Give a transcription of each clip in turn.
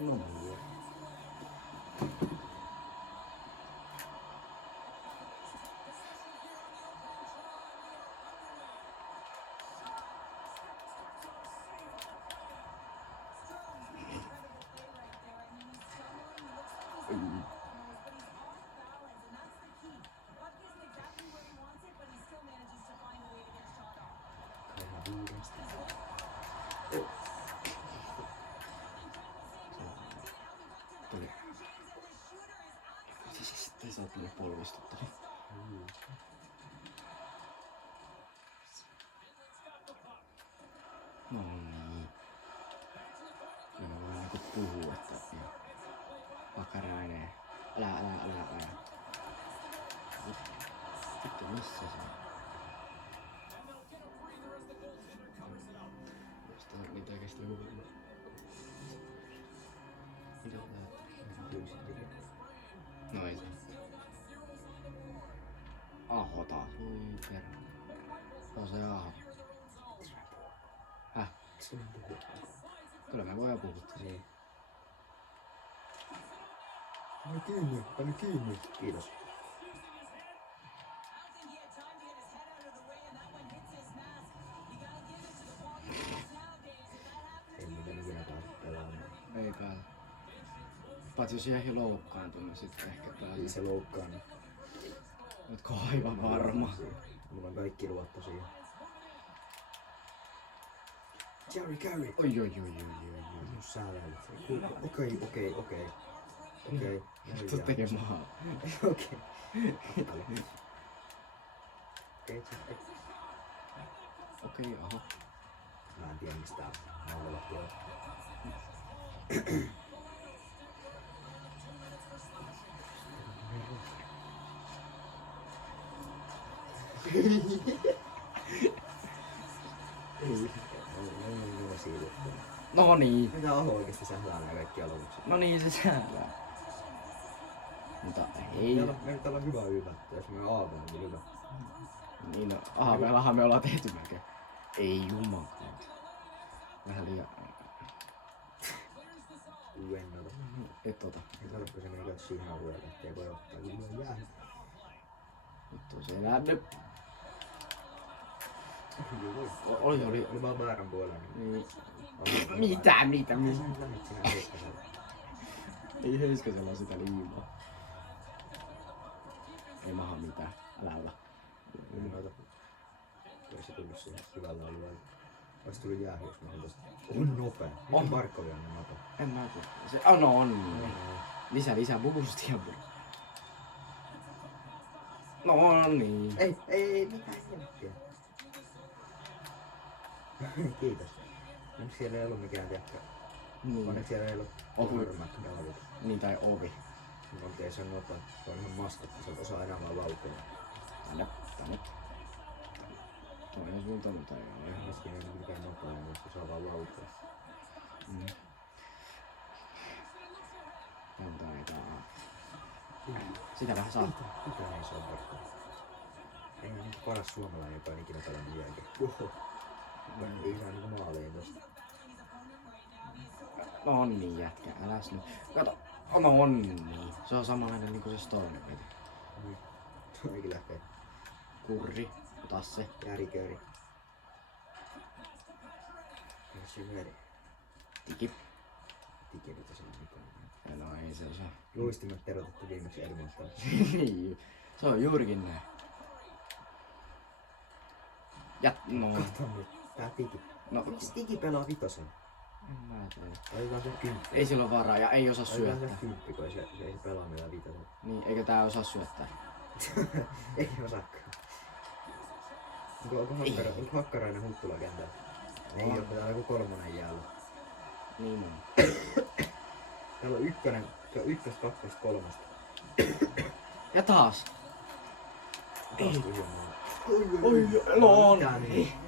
No niin. Sitten sä oot mennä polvistuttaa. No niin. Kyllä mä voin puhua, että Vakarainen. Älä. Vittu missä se on? Josta niitä oikeesti huomioon. Mitä näyttää? No ei se. Aho taas. Voi perä. On se Aho. Häh? Kyllä me voidaan puhua. Niin. Anna kiinni. Kiitos. Ei niitä ikinä pääse pelaamaan. Ei pääse. Paitsi jos jäihin loukkaantunut sitten ehkä pääse. Ei se loukkaannut. Ootko aivan varma? Mulla on kaikki luotto siihen. Carry. Oi. Mun säädäilet. Okei. Tuu tekemään. Okei. Okei, aha. Mä en tiedä mistä malvella tulee. No niin. Mitä Aho oikeesti sählää nää kaikki aloitukset? No niin se sählää. Mutta ei. Meillä on hyvä yllättä, jos me AV on niin hyvä. Niin no, AV:llahan me ollaan tehty melkein. Ei jumakauta. Vähän liian... Uennota. Et ota. Katsokko se meni siihen alueelle, ettei voi ottaa. Kyllä jää. Vittu se lähdö. Oli vaan väärän puolella. Niin. Mitä? Sä nyt lähdit sinä heikkasella. Ei Heiskasella sitä liimaa. Ei maha mitään. Älä. Ei se tullut siihen hyvällä alueella. Ois tullut jäähy, jos mä oltais. On nopea. On. Markkovi on nopea. En mä tiedä. Se on. Lisää boostia. No niin. Ei, mitään jälkeen. Kiitos. Onneksi siellä ei ollut mikään tiekkä. Onneksi siellä ei ollut hörmät galvit. Niin tai ovi. Mutta ei se on nopea. Se on ihan maskotti, se osaa enää vaan laukea. Tänne. Toinen suunta, mutta ei ole ihan. Hetken ei ole mikään nopea, jos osaa vaan laukea. Sitä vähän saa. Mitä ei se on varmaan? Ei ole paras suomalainen, joka on ikinä pelannut jälkeen. Ei saa niinku maaleja tosta. No on niin jätkä, äläs nyt. Kato, no on niin. Se on samanlainen niinku se Storm. Toikin lähtee. Kurri, ota se. Järikööri. Syveri. Tiki. Tiki mitä se on mukaan. No ei se osaa. Luistimet terotettu viimeksi ilmoittaa. Niin, se on juurikin näin. Ja no. Kato nyt, tää Tiki. No. Miksi Tiki pelaa vitosen? En mä tiedä. Otetaan se kymppi. Ei sillä ole varaa ja ei osaa Otetaan syöttää. se kymppi, kun se ei pelaa millään vitosen. Niin, eikä tää osaa syöttää. Ei osaakaan. Onko Hakkarainen Huttula kentällä? Ei oo, täällä on joku kolmonen jäällä. Niin on. Täällä on ykkös, kakkos, kolmosta. Ja taas. Taas tyhjää. Oi, no on.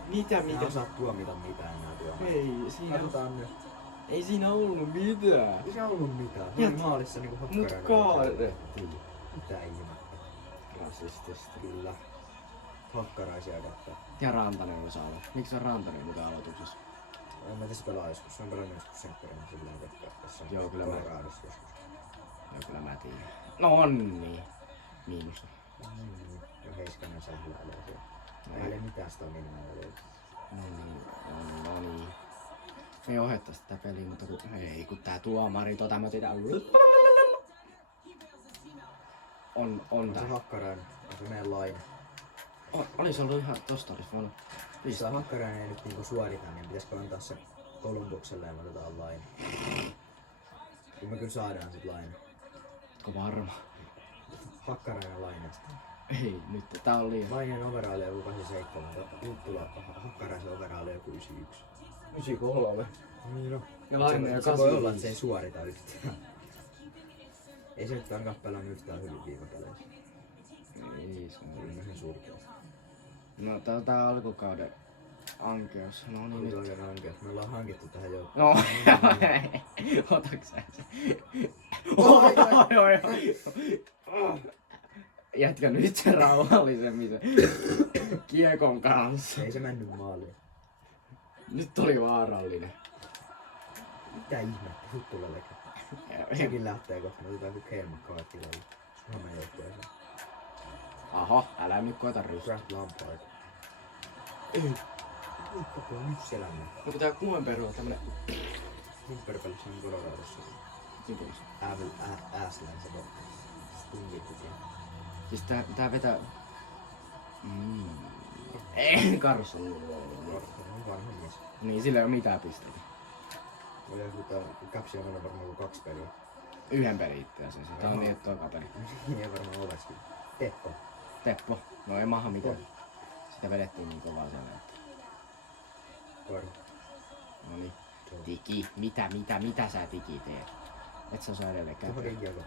Mitä? Mitä? Mä osaa tuomita mitään enää tuomaan. Ei siinä. Katsotaan nyt. Ei siinä ollut mitään. Ei se ollut mitään. Mä olin maalissa niinku Hakkarainen. Mut kaadettiin. Mitä ihmettä? Rasistista. Kyllä. Hakkaraisia kattaa. Ja Rantanen osaa olla. Miksi on Rantanen mukaan aloituksessa? En mä tässä pelaa joskus. Se on pelannut joskus senkkarina silleen tässä Joo, kyllä mä- Coloradossa joskus. Joo, kyllä mä tiedän. No on niin. Miinus. Ja Heiskanen sähläilee siellä. Ei ole mitään sitä minimaalia. No niin. Me ei ohjattais tätä peliä, mutta kun tää tuomari mä tiedän. On On se tää. Hakkarainen, on se meidän laine. Olis ollut ihan, tosta olis voinut Jos pistää. se Hakkarainen ei nyt niinku suorita, niin pitäisikö antaa se Kolumbukselle ja me otetaan laine. Kyllä me kyllä saadaan sit laine. Ootko varma? Hakkarainen laineesta. Ei, nyt tää on liian. Laineen overaali on joku 87, Huttula Hakkaraisen overaali on joku 91. 93. Niin no. Ja Laine Se voi olla, että se ei suorita yhtään. Ei se nyt ainakaan pelannut yhtään hyvin viime peleissä. Ei se on. Kyllä sen surkeasti. No tää alkukauden ankeus. No niin nyt. Nyt on ankeus. Me ollaan hankittu tähän joukkoon. No, otaks sä se? Jätkä nyt se rauhallisemmin se kiekon kanssa. Ei se mennyt maaliin. Nyt oli vaarallinen. Mitä ihmettä? Huttula lekö. Sekin lähtee kohta. Me otetaan kuin Kale McCarthy Suomen joukkueeseen. Aha, älä nyt koeta rystää. Brad Lampard. Ei. Koko on nyt selänne. No pitää kuuden perua tämmönen Humperpelissä on Coloradossa. kipulis. Ääslän se voi. Stungitti siihen. Siis tää vetää... Ei, Carson. On vanha mies. Niin, sillä ei oo mitään pisteitä. Voi joku Capsi on mennyt varmaan 2 peliä. Yhden pelin itse asiassa. Tää on niin, että toka peli. Niin ei varmaan oleskin. Teppo. Teppo. No ei maha mitään. Sitä vedettiin niin kovaa siellä. Koira. No niin. Tiki. Mitä sä Tiki teet? Et sä osaa edelleenkään. Tuohon kiekko.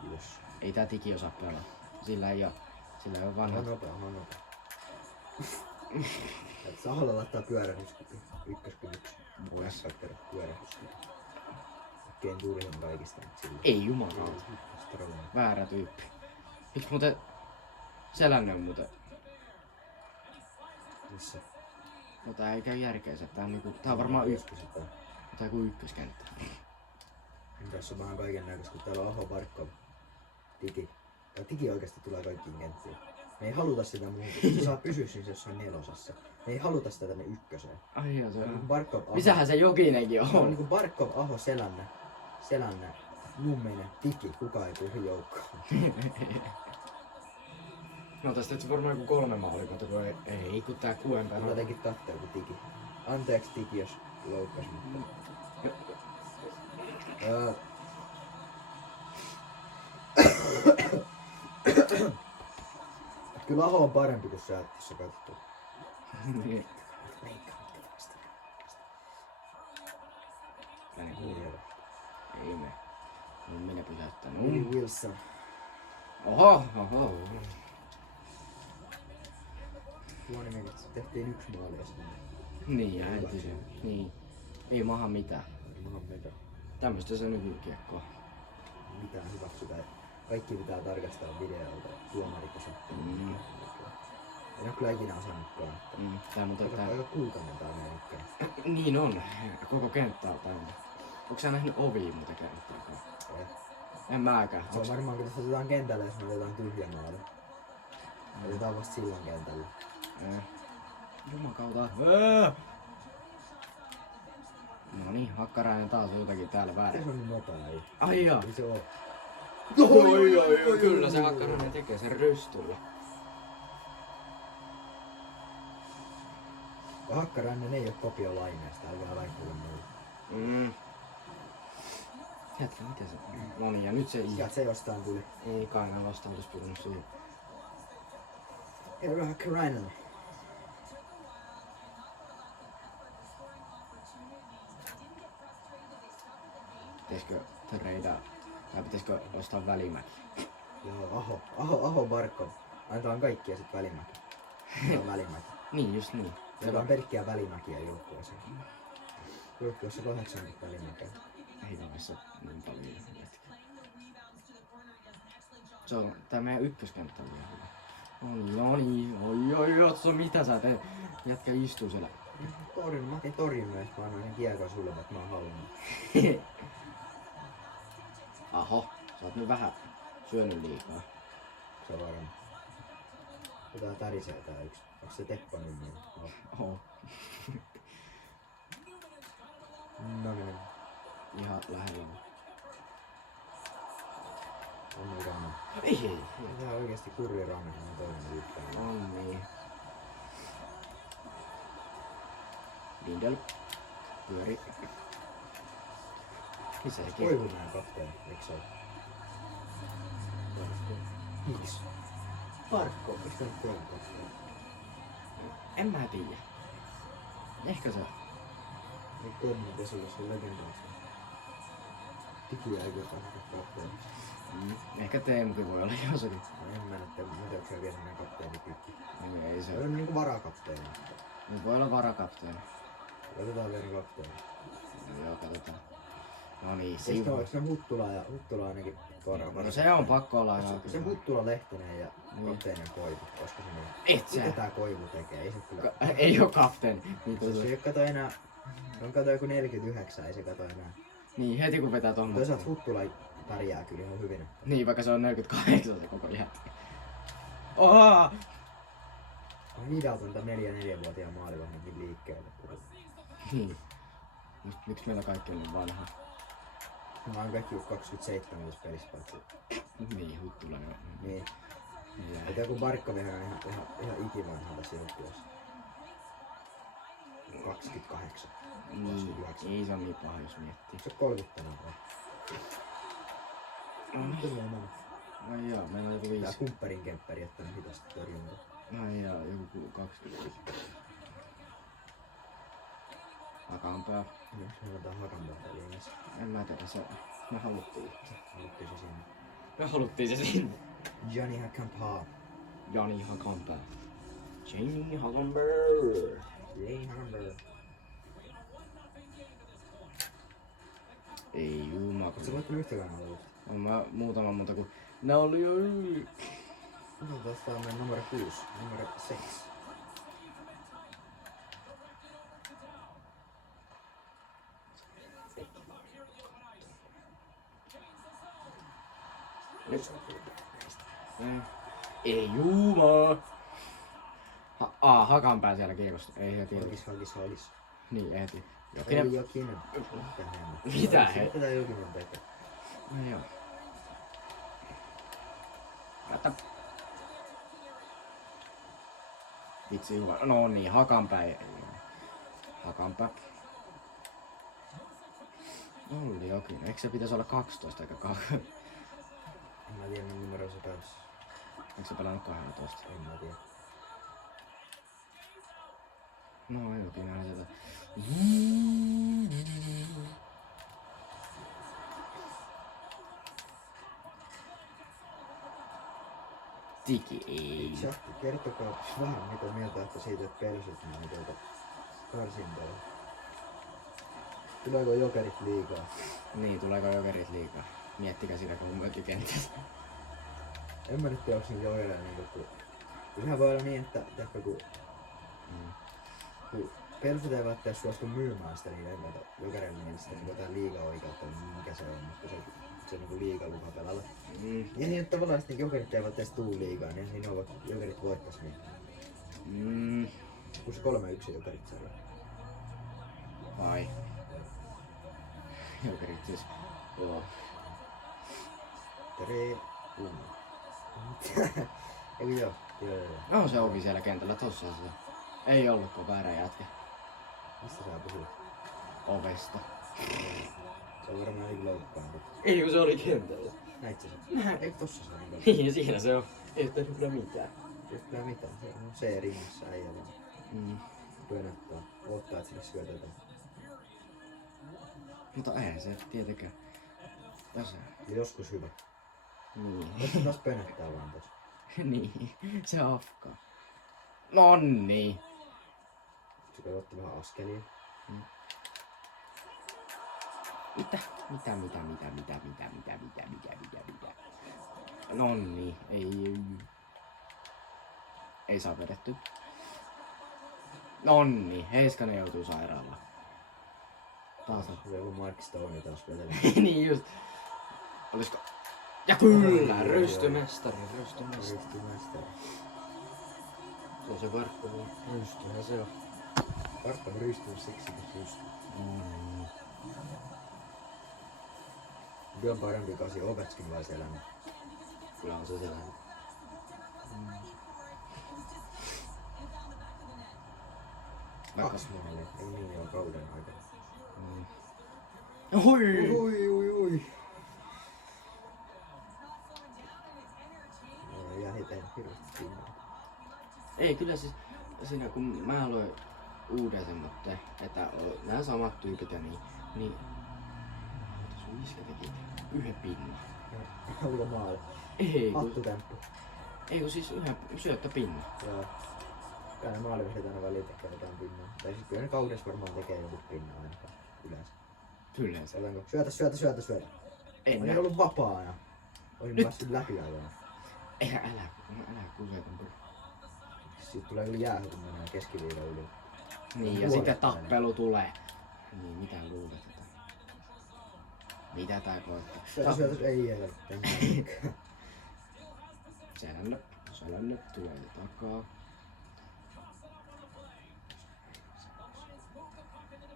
Kiitos. Ei tää Tiki osaa pelaa. Sillä ei oo vanha. On nopea. Et saa olla laittaa ykköskynnyksi. Vuos. Pyörähdys. Kaikkein turhin kaikista nyt sillä. Ei jumalauta. Väärä tyyppi. Miksi muuten Selänne on muuten? Missä? No tää ei käy järkeensä. Tää on niinku, tää on varmaan tää on joku ykköskenttä. Tässä on vähän kaiken näköistä, kun täällä on Aho, Barkov, Tiki. Tää Tiki oikeesti tulee kaikkiin kenttiin. Me ei haluta sitä muuta. Se saa pysyä siis jossain 4. Me ei haluta sitä tänne 1. Ai joo, se on. Barkov, Aho. Missähän se Jokinenkin Se on on? niinku Barkov, Aho, Selänne, Numminen, Tiki. Kuka ei tule joukkoon. No tästä nyt varmaan joku 3 maalia, mutta kun ei kun tää kuuden Mä päällä. jotenkin kattoo kuin Tiki. Anteeksi Tiki, jos loukkas, mutta... Kyllä Aho on parempi kuin sä et tässä katsottu. Niin. Ei me. No minä pysäyttää. Willie Wilson. Oho. Tuoni meni, tehtiin 1 maali ja sitten Niin, äiti se. Niin. Ei maha mitään. Mohammed. Tämmöstä se nykykiekkoa. Mitään hyväksytään. Kaikki pitää tarkastaa videolta. Tuomarikko sattuu. En oo kyllä ikinä osannutkaan. Tää muuten tää... Aika kultainen tää meidän ykkönen. Niin on. Koko kenttä on täynnä. Onko sä nähnyt ovia muuten kenttääkään? En mäkään. Se on varmaan, kun tässä otetaan kentälle, jos me otetaan tyhjä maali. Otetaan vasta silloin kentälle. Jumakauta. No niin, Hakkarainen taas jotakin täällä väärin. Se on niin nopea. Ai jaa. Ei se oo. Oi, kyllä se Hakkarainen tekee sen rystyllä. Ja Hakkarainen ei oo kopio Laineesta, älkää väittele muuta. Jätkä, mitä se on? No niin, ja nyt se Ja se jostain tuli. ei kai ne vastaan olis puhunut siihen. Herra Hakkarainen. Pitäisikö treidaa, tai pitäisikö ostaa Välimäki? Joo, Aho Barkov. Annetaan kaikkia sit Välimäki. Se on Välimäki. Niin, just niin. Meillä on pelkkiä Välimäkiä joukkueeseen. Joukkueessa 80 Välimäkeä. Ei vaiheessa niin paljon jätkä. Se on, tää meidän ykköskenttä on ihan hyvä. No niin, oi, mitä sä teet? Jätkä istuu siellä. torjunut. Mä otin torjunut ja mä annoin sen kiekon sulle, että mä oon halunnut. Aho, sä oot nyt vähän syönyt liikaa. Se on varma. Tää tärisee tää yksi. Onks se Teppo Nymmen? No. Oho, No niin. ihan lähellä. On Ranne. Ei. Tää on oikeesti Kurri Ranne, kun on toinen yhtään. On niin. Lindell. Pyöri. Lisää kiekko. Koivumäen kapteeni, eiks se oo? Miksi? Parkko, eiks se oo Koivun kapteeni? En mä tiedä. Ehkä se. Ei Koivun Vesulas on legendaista. Digiäikö kapteeni. Ehkä Teemukin voi olla jossakin. En mä näe, mitä onko se vielä semmonen kapteeni tyyppi. Ei se Se on niinku varakapteeni. Nyt voi olla varakapteeni. Otetaan vielä kapteeni. Joo, katsotaan. No niin, Eikö Sivu. se Huttula ainakin No se on pakko olla joo. Se Huttula, Lehtinen ja Niin. kapteeni on Koivu, koska se niin. Et sä. Mitä tää Koivu tekee? Ei se kyllä. Ei oo kapteeni. Niin, Se ei kato enää. On kato joku 49, ei se kato enää. niin heti kun vetää ton. Toisaalta Huttula pärjää kyllä ihan hyvin. Niin, vaikka se on 48 se koko jätkä. Oha! Vidalta on tää 4-4-vuotiaan maalivahdinkin liikkeelle. Niin. Miksi meillä kaikki on niin vanha? Mä oon kaikki 27 tässä pelissä paitsi. Niin, Huttula joo. Niin. Ja. Et joku Barkkovihan on ihan ikivanha tässä Huttilassa. 28. Niin, ei se on niin paha jos miettii. Se on 30 tänä vuonna. Ai jaa, meillä on joku Tää 5. Kumpperin kempperi jättänyt hitaasti torjuntaa. Ai jaa, joku 25. Hakanpää. Onks meillä tää Hakanpää linjassa? En mä tiedä, me haluttiin. Haluttiin se sinne. Me haluttiin se sinne. Johnny Hakanpää. Jani Hakanpää. Jamie Hakanpää. Jane Hakanpää. Ei jumala. Oot sä voittanut yhtäkään ollut? On mä muutama muuta kuin... Ne oli jo yli. Tästä on meidän numero 6. Numero 6. Ei jumala. Hakanpää siellä kiekosta. Ei heti. Hakis. Niin, ei heti. Jokinen. Jokinen. Mitä Mitä he? Mitä Jokinen tekee? No joo. Katta. Vitsi hyvä. No niin, Hakanpää. Hakanpää. Olli Jokinen. Eikö se pitäisi olla 12 eikä 2? En mä tiedä, minun numero se pääsi. Eikö se pelannut 12? En mä tiedä. No Jokinen sieltä. Tiki ei. Jahti, kertokaa vähän mitä mieltä olette siitä, että Pelsit meni tuolta karsintoon. Tuleeko Jokerit liigaa? Niin, tuleeko Jokerit liikaa? Miettikää sitä, kun mökikentässä. En mä nyt tiedä, onko niillä Jokereilla niinku, kun... Sehän voi olla niin, että tehkö kun Pelsit ei välttämättä suostu myymään sitä niille Jokereille, niin sitten kun tää liiga-oikeutta, niin mikä se on, mutta se on niinku liigalupa pelalla. Ja niin, että tavallaan sitten Jokerit eivät edes tuu liigaa, niin siinä ovat Jokerit voittais niin. 3-1 Jokerit sarja. Vai. Jokerit siis. Joo. 3-1. Eikö joo? On se ovi siellä kentällä, tossa se. Ei ollutko väärä jätkä. Mistä sä puhut? Ovesta. Se on varmaan joku loukkaantu. Ei kun se oli kentällä. Näit sä sen? Eikö tossa se on? Niin, siinä se on. Ei tehnyt kyllä mitään. Ei kyllä mitään. Se on se ringissä äijä vaan. Pönöttää. Odottaa, että sille syötetään. Mutta eihän se tietenkään. Tässä. Ja joskus hyvä. Niin. Mutta taas pönöttää vaan tossa. Niin. Se afkaa. Nonni. Sitten voi ottaa vähän askelia. Mitä? Nonni. Ei saa vedetty. Nonni, Heiskanen joutuu sairaalaan. Taas on. Se on Mark Stone taas vetelee. Niin just. Olisiko? Ja kyllä, Oi, rystymestari. Ristimestari. Se on se Varkko. Rystyhän se on. Varkko on rystynyt siksi, kun rysty. Kyllä on parempi kasi Ovechkin vai sellainen. Kyllä on se sellainen. Kaksi maalia, ei niin joo kauden aikana. Oi! Ui. No, ja heitä hirveästi pinnaa. Ei, kyllä siis siinä kun mä aloin uuden semmoitteen, että on nämä samat tyypit ja niin sun iskä teki yhden pinnan. Oliko maali? Ei kun siis yhden syöttöpinnan. Joo. Kyllä ne maalivahdit aina väliin tekee jotain pinnaa. Tai siis kyllä ne kaudessa varmaan tekee joku pinnaa ainakaan yleensä. Yleensä. Otanko? Syötä. En Olin ollut vapaana. Olin päässyt läpi aivan. Älä kusetunko. Siitä tulee kyllä jäähy, kun mennään keskiviivan yli. Niin ja sitten tappelu tulee. Niin mitä luulet, että... Mitä tää koittaa? Syötä, ei. Selännö tulee takaa.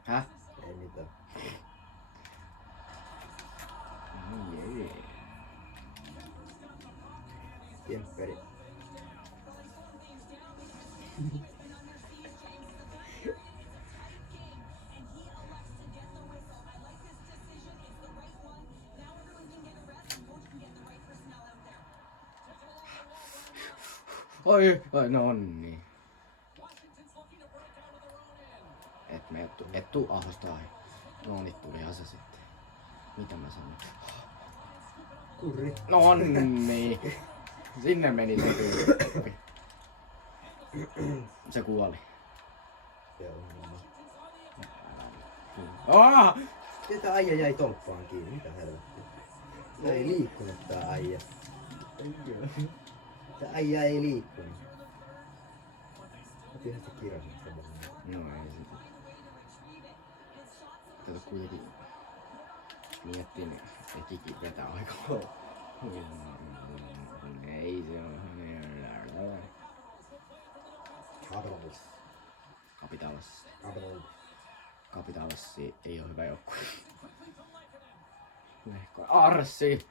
Häh? Ei mitään. No jee. Kempperi. Oi, no niin. Et tuu Ahosta ahi. No niin, tuli ase sitten. Mitä mä sanoin? Kurri. No niin. Sinne meni se tyyppi. Se kuoli. Se on homma. Tätä äijä jäi tolppaan kiinni, mitä helvettiä. Tää ei liikkunut tää äijä. Tää äijä ei liikkunut. Mä tiedän, että kirasin sitä. No ei sitä. Tätä kuitenkin miettii, niin se kiki vetää aika. Ei se on. Kapitalissi ei oo hyvä joukkue. Arssi!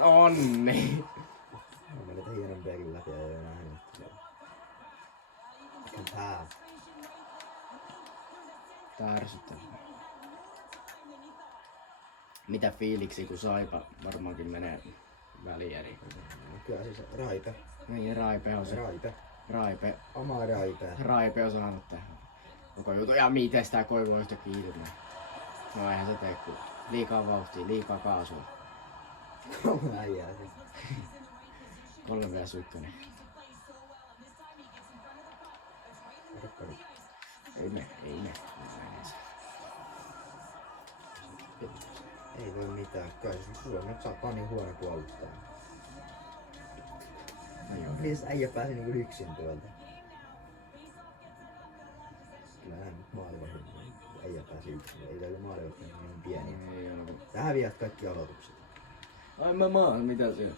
Onni! Mä menin tähän hienompiakin läpi ja ei oo nähnyt. Tää. Tää ärsyttää. Mitä fiiliksi kun Saipa varmaankin menee välieriin? Kyllä siis Raipe. Niin Raipe on se. Raipe. Oma Raipe. Raipe on saanut tehdä koko jutun. Ja miten sitä Koivu yhtä kiinni? No eihän se tee kun liikaa vauhtia, liikaa kaasua. Kolme äijää siis. 3v1. Ei me. Ei voi mitään. Kai siis sulla nyt saa niin huono puolustaa. Mies äijä pääsi niinku yksin tuolta. Kyllä hän nyt maalivahdin. Äijä pääsi yksin. Ei täällä maalivahdin niin pieni. Tää häviät kaikki aloitukset. Ai mitä se on?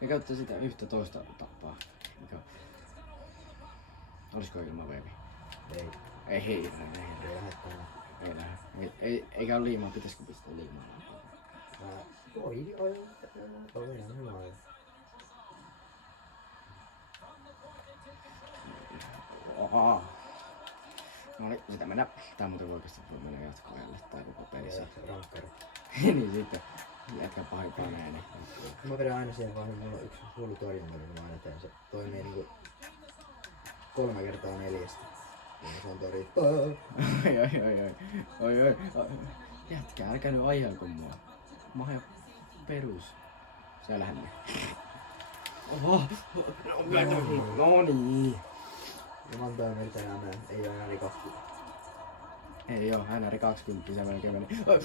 Me käytte sitä yhtä toista tappaa. Mikä? Olisiko ilman veivi? Ei. Ei lähde tänne. Ei lähde. Eikä ole liimaa, pitäisikö pistää liimaa? Oi, hyvä. Oha. No niin, sitä mennä. Tää muuten oikeesti voi mennä jatkoajalle tää koko pelissä. Rankkari. Niin sitten jätkä pahimpaa näin. Mä vedän aina siihen vaan, mulla on yksi hullu torjunta, niin mä aina teen. Se toimii niinku 3 kertaa 4. Ja se on torjuttu. Oi. Jätkä, älkää nyt ajelko mua. Mä oon jo perus. Sälhänne. Oho. No niin. Ja Mantoja meiltä enää ei oo enää yli 20. Ei oo, hän eri 20 se melkein meni. Oi.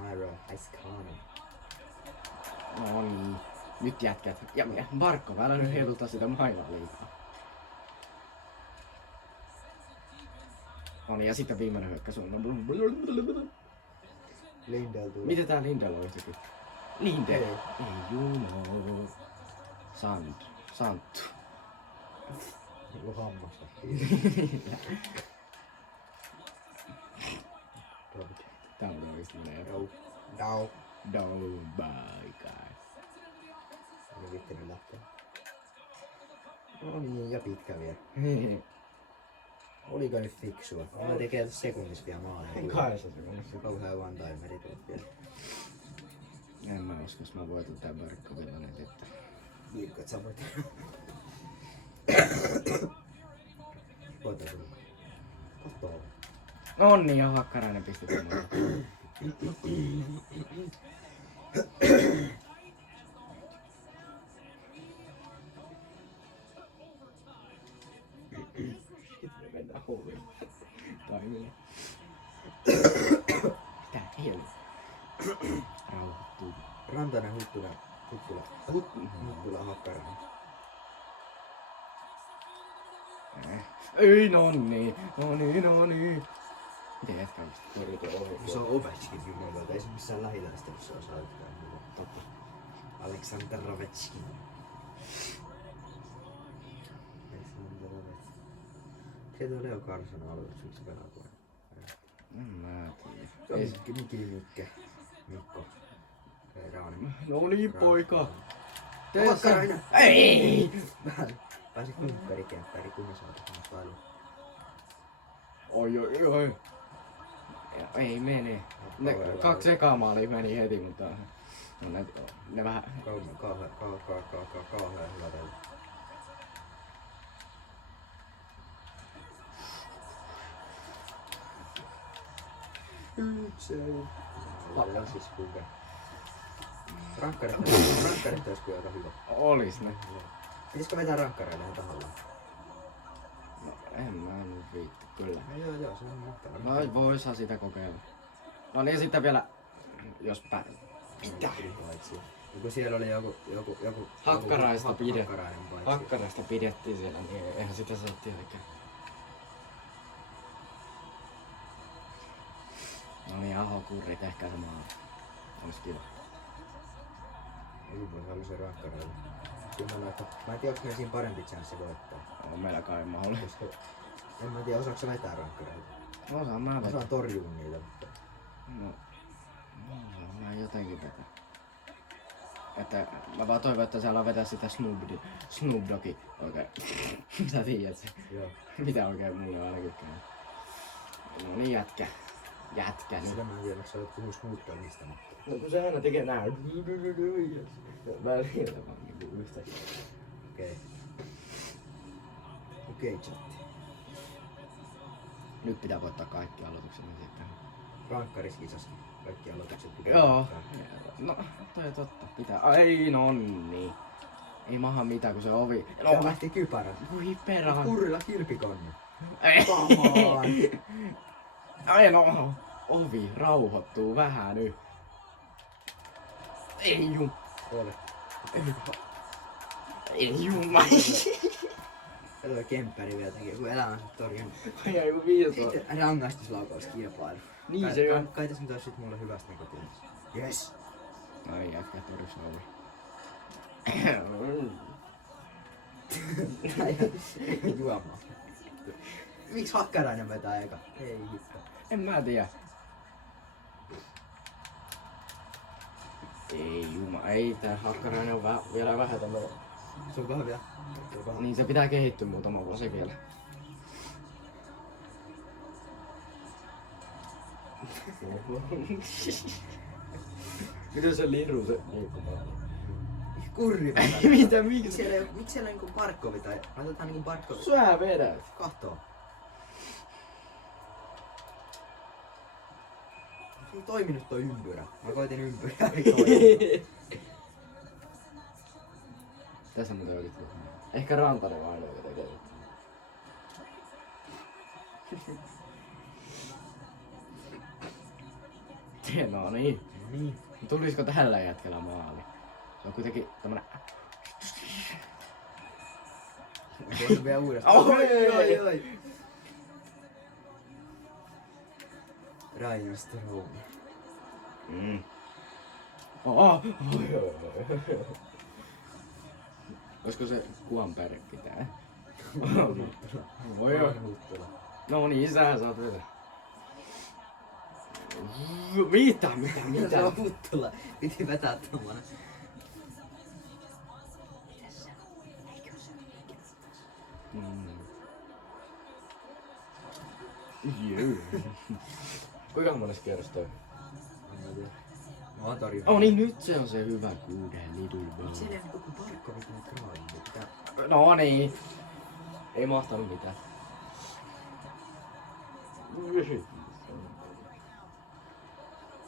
Myra, Ice-Connor. No niin. Nyt jätkät. Ja Markko, älä nyt heiluttaa sitä mailaa liikaa. On ja sitten viimeinen hyökkäys on. Lindell tulee. Mitä tää Lindell on yhtäkkiä? Lindell! Ei. Ei juno. Santtu. Mulla on hammasta. Tää on oikeesti menee. Dau. Don't bye guys. Oli vittinen lähtee. No niin, ja pitkä vielä. Oliko nyt fiksua? Mä tekee sekunnissa vielä maalia. 8 sekunnissa. Kauhean one-timeri tullut vielä. En mä usko, jos mä voitan tän Barkovilla nyt, että... Viikko, et sä voit. Voitan sulla. Kattoo. On niin, ja Hakkarainen pistetään mulle. Sitten me mennään hoviin. Taimille. Mitä hieli? Rauhoittuu. Rantanen, Huttula, Hakkarainen. Ei nonni. Miten jätkä on sitten torjutua ohi? Se on Ovechkin jumalauta, ei se missään lähiläistelyssä osaa yhtään muuta. Totta. Aleksander Ovechkin. Sieltä on Leo Carson aloitus, yksi pelaa tuolla. En mä tiedä. Se on Mikko. Raani. No niin poika. Hakkarainen! Ei! Vähän pääsi kumpparikenttäri, kun me saatiin paljon. Oi. Ei mene. Ne kaksi ekaa maalia meni heti, mutta no ne vähän... Kauhean hyvä peli. Ja siis kuinka. Rankkarit olisi kyllä aika hyvä. Olis ne. Pitäisikö vetää rankkareille ihan tahallaan? No, en mä nyt viitti, kyllä. Joo, se on mahtavaa. No voisaa sitä kokeilla. No niin sitten vielä, jos Mitä? Kun siellä oli joku Hakkaraista pidettiin. Hakkarainen paitsi. Hakkaraista pidettiin siellä, niin eihän sitä saa tietenkään. No niin, Aho kurrit ehkä se maa. Olis kiva. Joku voisi olla se rankkareille. Mä en tiedä, onko meillä siinä parempi chanssi voittaa. On meillä kai mahdollista. Koska en mä tiedä, osaako sä vetää rankkareille. Osaan mä vetää. Osaan torjua niitä, mutta... No, mä jotenkin vetää. Että mä vaan toivon, että siellä on vetää sitä Snoop Doggi oikein. Sä tiedät se. Joo. Mitä oikein mulle ainakin käy. No niin jätkä. Niin. Sitä mä en tiedä, sä olet puhunut Snoop Doggista, mutta... No kun se aina tekee näin. Välillä vaan niinku yhtäkkiä. Okei, chatti. Nyt pitää voittaa kaikki aloitukset niin sitten. Rankkariskisaskin. Kaikki aloitukset pitää Joo. voittaa. No, toi on totta. Pitää. Ei nonni. Ei maha mitään kun se ovi. No, lähti kypärä. Voi perään. Kurrilla kilpikonni. Ei. Come on. Ai no. Ovi rauhoittuu vähän nyt. Ei jum. Ole. Ei jumma. Ja tuo kemppäri vielä tekee, kun elämänsä torjunut. Ai ai kun viiso. Sitten rangaistuslaukauskilpailu. Niin se on. Kai tässä nyt olisi sit mulle hyvästä näkökulmasta. Yes! Ai jätkä torjussa ovi. Juomaan. Miksi Hakkarainen vetää eka? Ei hitto. En mä tiedä. Ei juma, ei tää Hakkarainen on vielä vähän tämmönen. Se on vähän vielä. Niin se pitää kehittyä muutama vuosi vielä. Miten se liru se liikkumaan? Kurri Mitä, miksi? Miksi siellä on niinku Barkovi tai... Laitetaan niinku Barkovi. Sä vedät. Kahtoo. Se ei toiminut toi ympyrä. Mä koitin ympyrää, ei toiminut. Tässä muuten oikeesti. Ehkä Rantanen on ainoa, joka tekee. No niin. No niin. Tulisiko tällä jätkellä maali? Se on kuitenkin tämmönen... Voisi vielä uudestaan. Oi. Ryan Strome. Mm. Olisiko se Kuanperkki tää? Voi joo. Huttula. No niin, sä saat vetää. Mitä? Se on Huttula. Piti vetää tommonen. Kuinka mones kierros toi? En mä tiedä. Mä oon torjunut. Oh niin, nyt se on se hyvä kuuden little Mut ball. siellä ei oo koko Barkov mitään graadia. Pitää... No niin. Ei mahtanut mitään.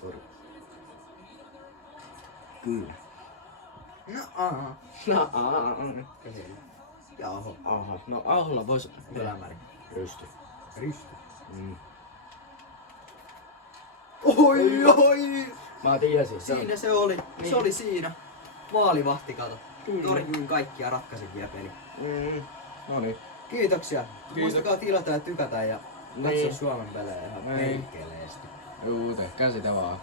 Tori. Kyllä. No aha. No, Ja Aho. aha. No Aholla vois... Ylämäri. Rysty. Risty. Mm. Oi! Mä tiesin. Siinä se oli. Niin. Se oli siinä. Maalivahti kato. Kyllä. Torjuin kaikkia, ratkaisin vielä peli. No niin. Kiitoksia. Muistakaa tilata ja tykätä ja katsoa Niin. Suomen pelejä ihan Niin. perkeleesti. Juu, tehkää sitä vaan.